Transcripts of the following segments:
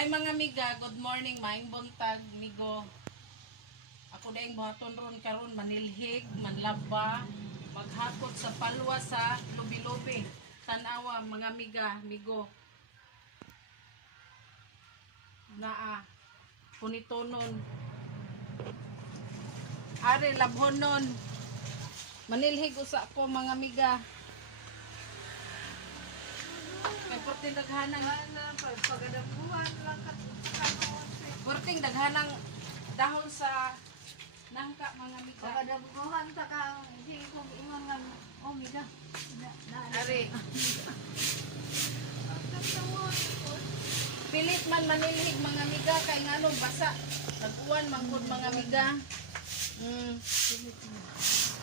Hi mga miga, good morning, maing buntag, migo. Ako daing buhaton ron karon manilhig, manlaba, maghakot sa palwa sa lubi-lubi. Tanawa mga miga, migo. Naa, punitonon. Are labhonon. Manilhig usa ko mga miga. May porting daghanang pagadabuhan lang porting daghanang dahon sa nangka mga miga. pagadabuhan ta ka hindi ko ingon nga omega Are. Pilit man manilhig mga miga kay nganong basa. Nag-uwan mangkod mga miga.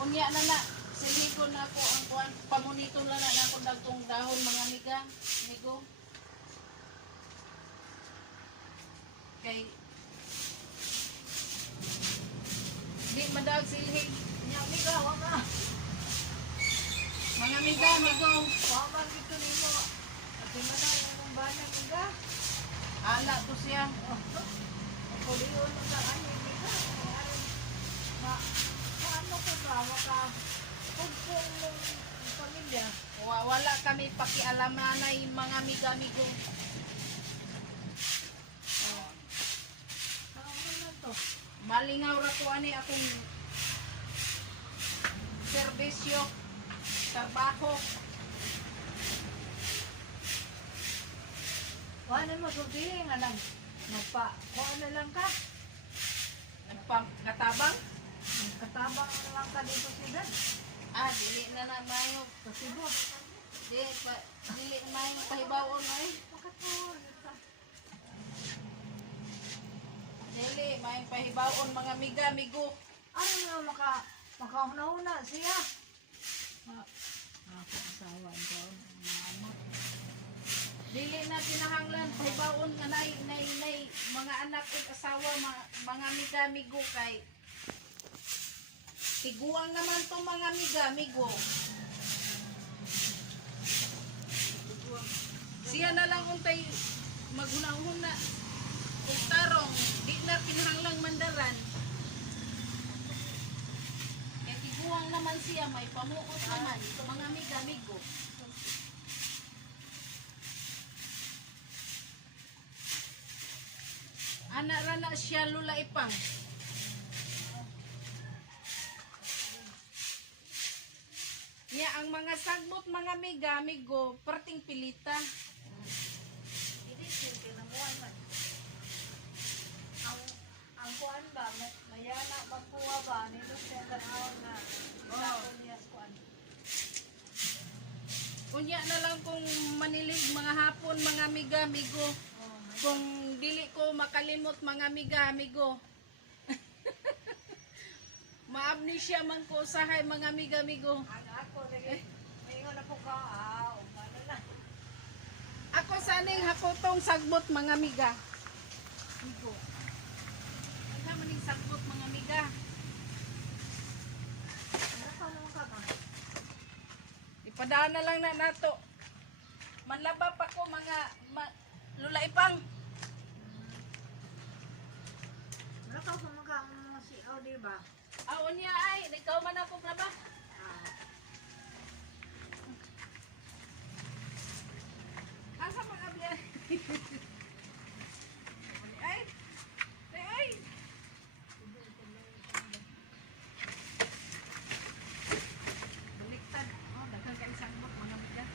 Unya na silhikon na ako ang kuan pamunito na ako dagtong dahon mga miga. Migo. Kay di madag silhig nya miga wa ka mga miga migo. wa man gito nimo at maday ang bana miga Ala to siya. ako diyon nga ani miga ma ano ko ba wa ka pugpong ng pamilya Wala kami pakialam na mga miga-migo. ano man to Malingaw ra ko ani akong serbisyo, trabaho. wa na mo pagpili nga lang magpa kuha na lang ka Nagpakatabang. katabang lang ka dito sidan Dili na mayo. pasibo Dili mayo pahibawon ay. makatuwa Dili mayo pahibawon mga miga-migo. ano nga makahuna-huna siya asawa ko mama Dili na kinahanglan pahibawon nga nay mga anak ug asawa mga miga-migo kay tiguang naman to mga miga-migo. Siya na lang untay maghuna-huna ug tarong di na kinahanglang mandaran. Kay tiguang naman siya may pamuot naman mga miga-migo. Ana ra na siya lula ipang. Ya ang mga sagbot mga miga-migo perting pilita. hindi simple na buwan man ang kuan ba mayana magkuha ba nito siya tanawag na niya kuan Kunya na lang kung manilig mga hapon mga miga-migo. Kung dili ko makalimot mga miga-migo. Maamnesia man ko usahay mga miga-migo. ako lagi mayingon ako ka umano na Ako saning hakotong sagbot mga miga. Migo. Ano maning sagbot mga miga? ano ka naman ka ba Ipadaan na lang na nato. Manlaba pa ko mga lula ipang. wala ka pumaga ang mga siaw di ba Aon niya ay, ikaw man ako laba. Asa mga biyan? Ay! Ay! Baliktad. Oh, daghang ka isang bot mga biyan.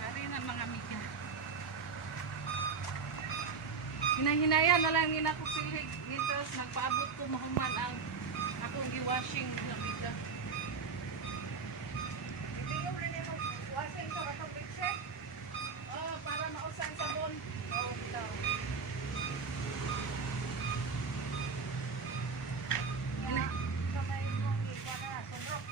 Ari na mga miga. Hinahinayan na lang nina ko silhig. Mintos nagpaabot ko mahuman ang akong giwashing na miga. hindi yung rin yung wasin ko katong picture Oh, para mausan sabon. ito kamay mong ikaw na sundok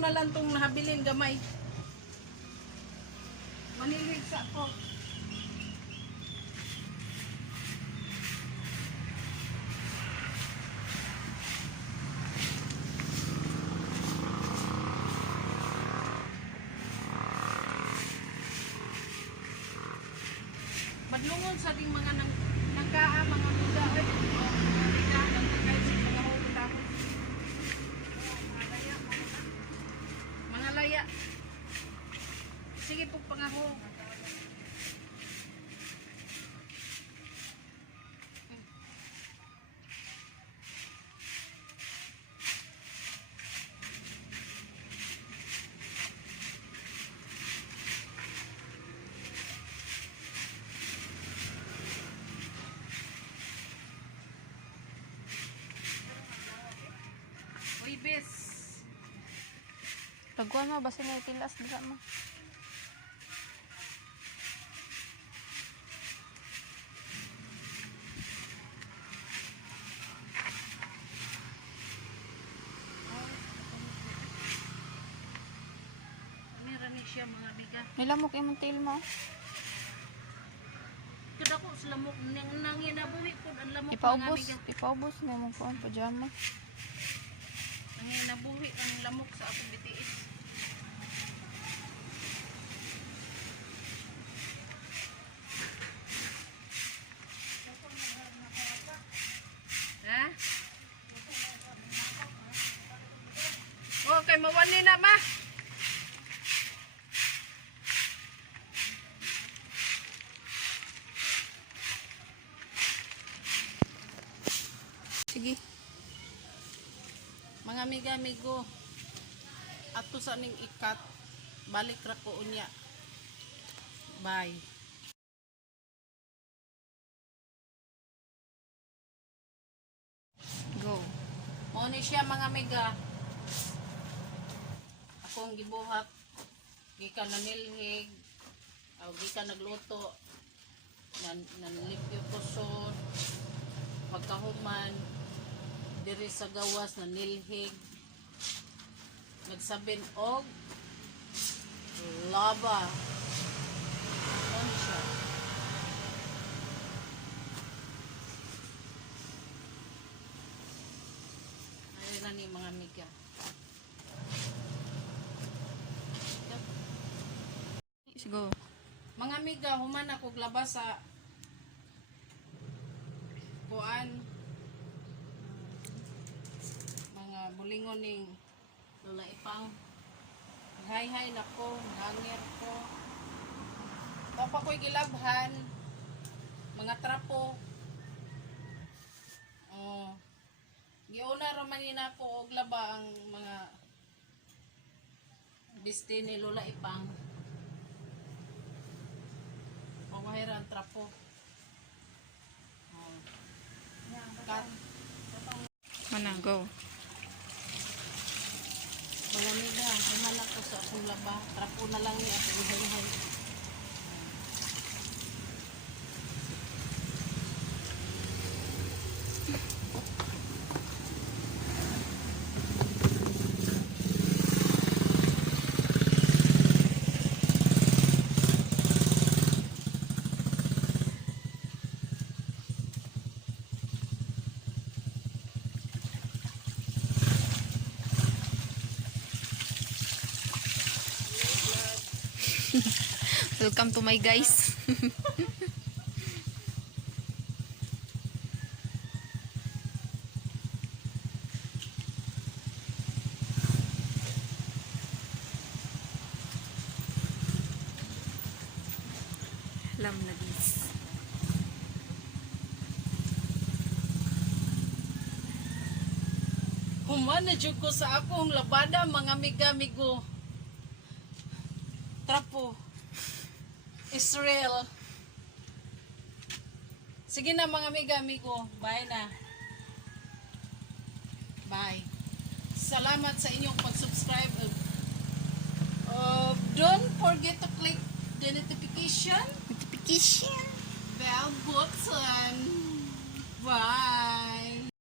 na lang tong nahabilin gamay. Manilhig sa ako. Badlungon sa ding mga nangkaa mga buda oy. Mga rida nang kahit sa mga hugot ako. Mga laya. Sige po pangaho. Uy, bes. Laguan mo, basta may tilas, dira mo. Meron ni siya mga biga. Nilamok yung tail mo. Kada ko sa lamok nanginabuhi ko ang lamok Ipaubos, mga biga. ipaubos mo mong kuan pajama. Nanginabuhi ang lamok sa akong bitiis. Ha? Okay, mawani na ma. Sige. Mga amiga-amigo, ato sa ning ikat, balik ra ko unya. Bye. Go. Mao ni siya mga amiga. Akong gibuhat gikan na nilhig, aw gikan nagluto, nanlipyo kusod, pagkahuman diri sa gawas na nilhig, nagsabin og laba. Ano siya? Ayun na ni mga amiga. Go. Mga amiga, human ako labas sa kuan mga bulingon ning Lola Ipang. Hay-hay na ko, hangir ko. Papa ko'y gilabhan, mga trapo. Oh. Giuna raman nina ko og laba ang mga biste ni Lola Ipang. Pamahira ang trapo. Oh. Kat. Mana, go. Mga amiga, human ako sa akong laba. Trapo na lang ni akong hay-hay. Welcome to my guys. Alam na guys. Human na jud ko sa akong labada mga amiga-amigo. Trapo. Israel. Sige na mga amiga-amigo. Bye na. Bye. Salamat sa inyong pag-subscribe. Don't forget to click the notification Notification. bell button. Bye.